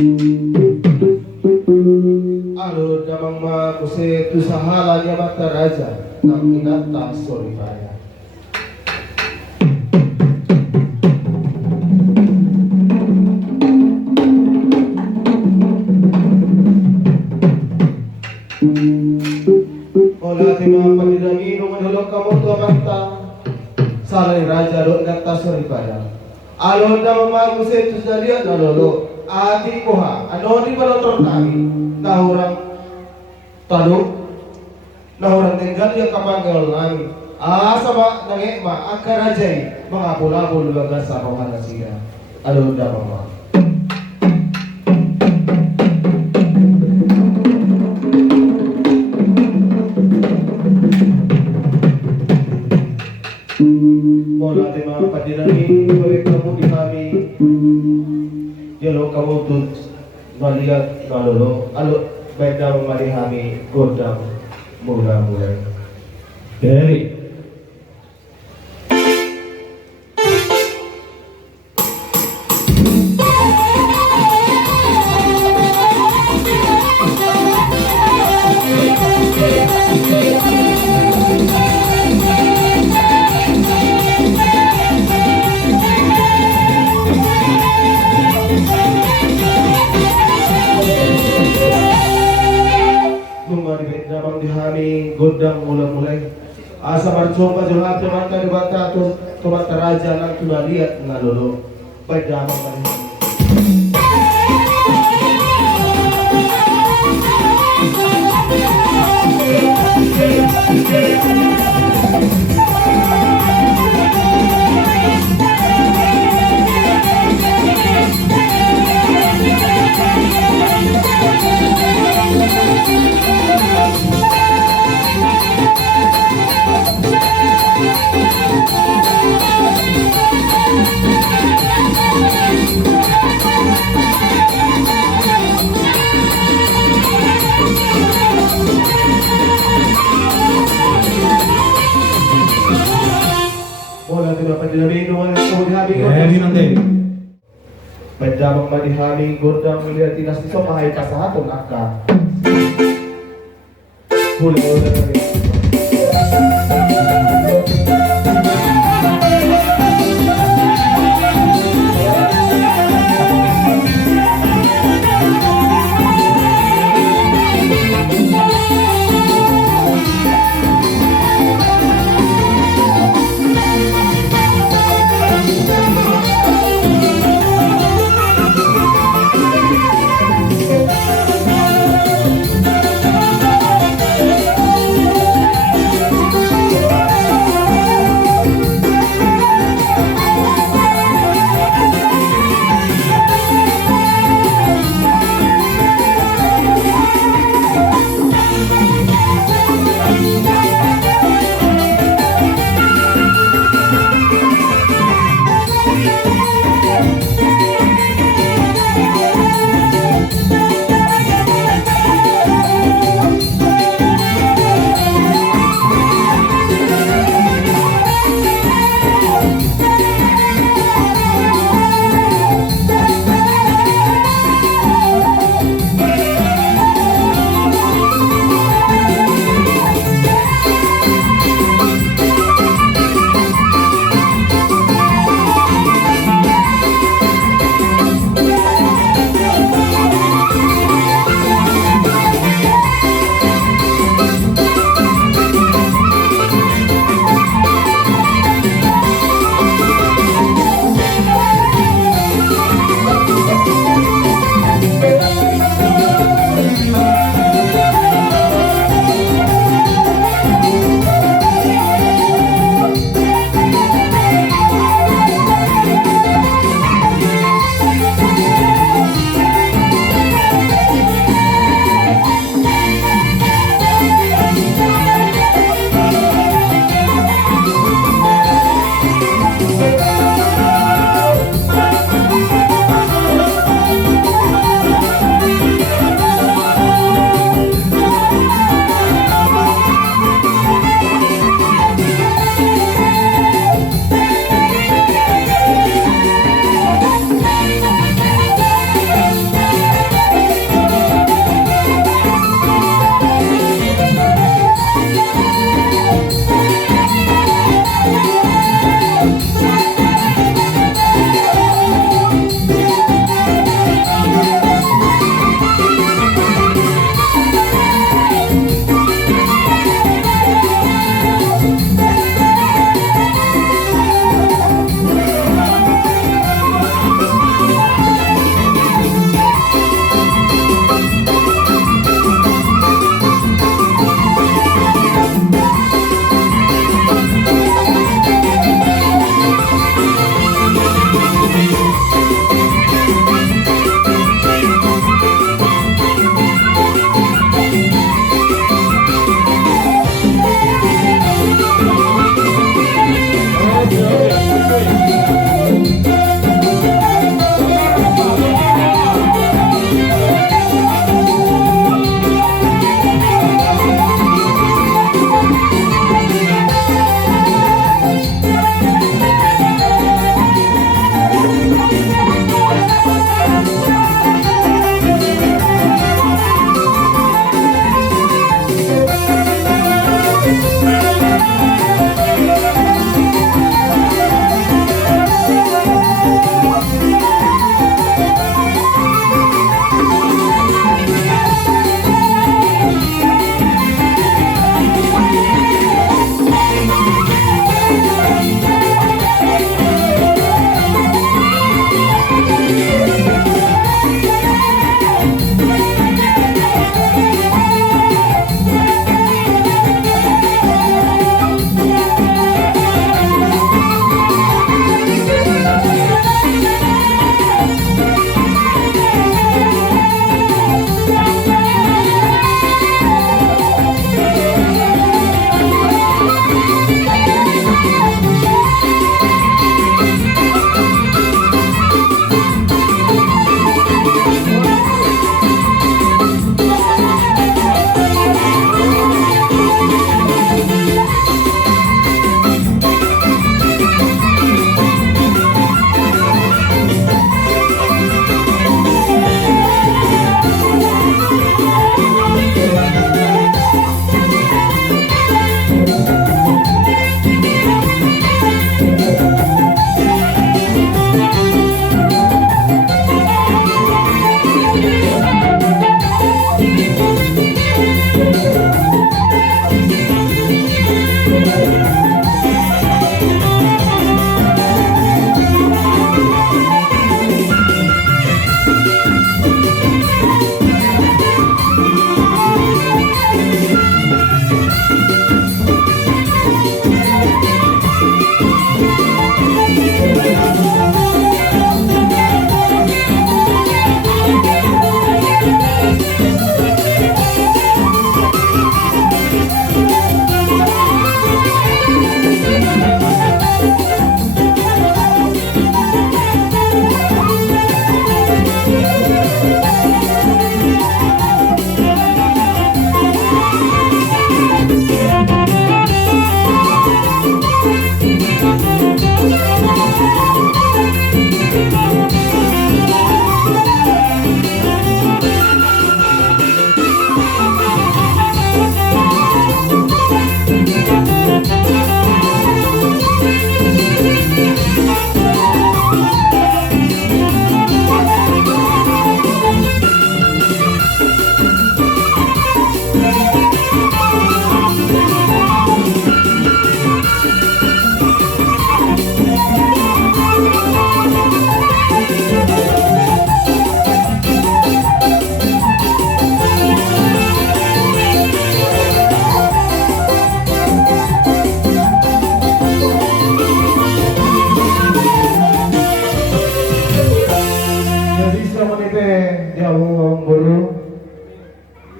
Alo damang makuse tu sahala niya mataraja ng inata sorifaya. Ola ti mga panidangino manulong kamuto kanta salay raja do inata sorifaya. Alo damang makuse tu salia nalolo. Ati ko ha, ano di ba lang tayo? Nahurang talo, nahurang tinggal yung kamanggal namin. Sama nangyay akarajay, mga pula-pula lugar sa kawahan siya. Ano daw mga? Wala natin mga padilangin, balik na po di kami. Yelo kamu tuh melihat nalolo, alo baik dalam marihami godam mulai. Dari godang mulai asa marcoba johat mata dibata to mata raja nang tuna lihat ngalolo pada mamang Medamang madihani godang melihat dinas iso pahay kasahaton aka. Hulaw na kami.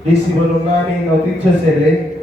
di si belum nani notizia sere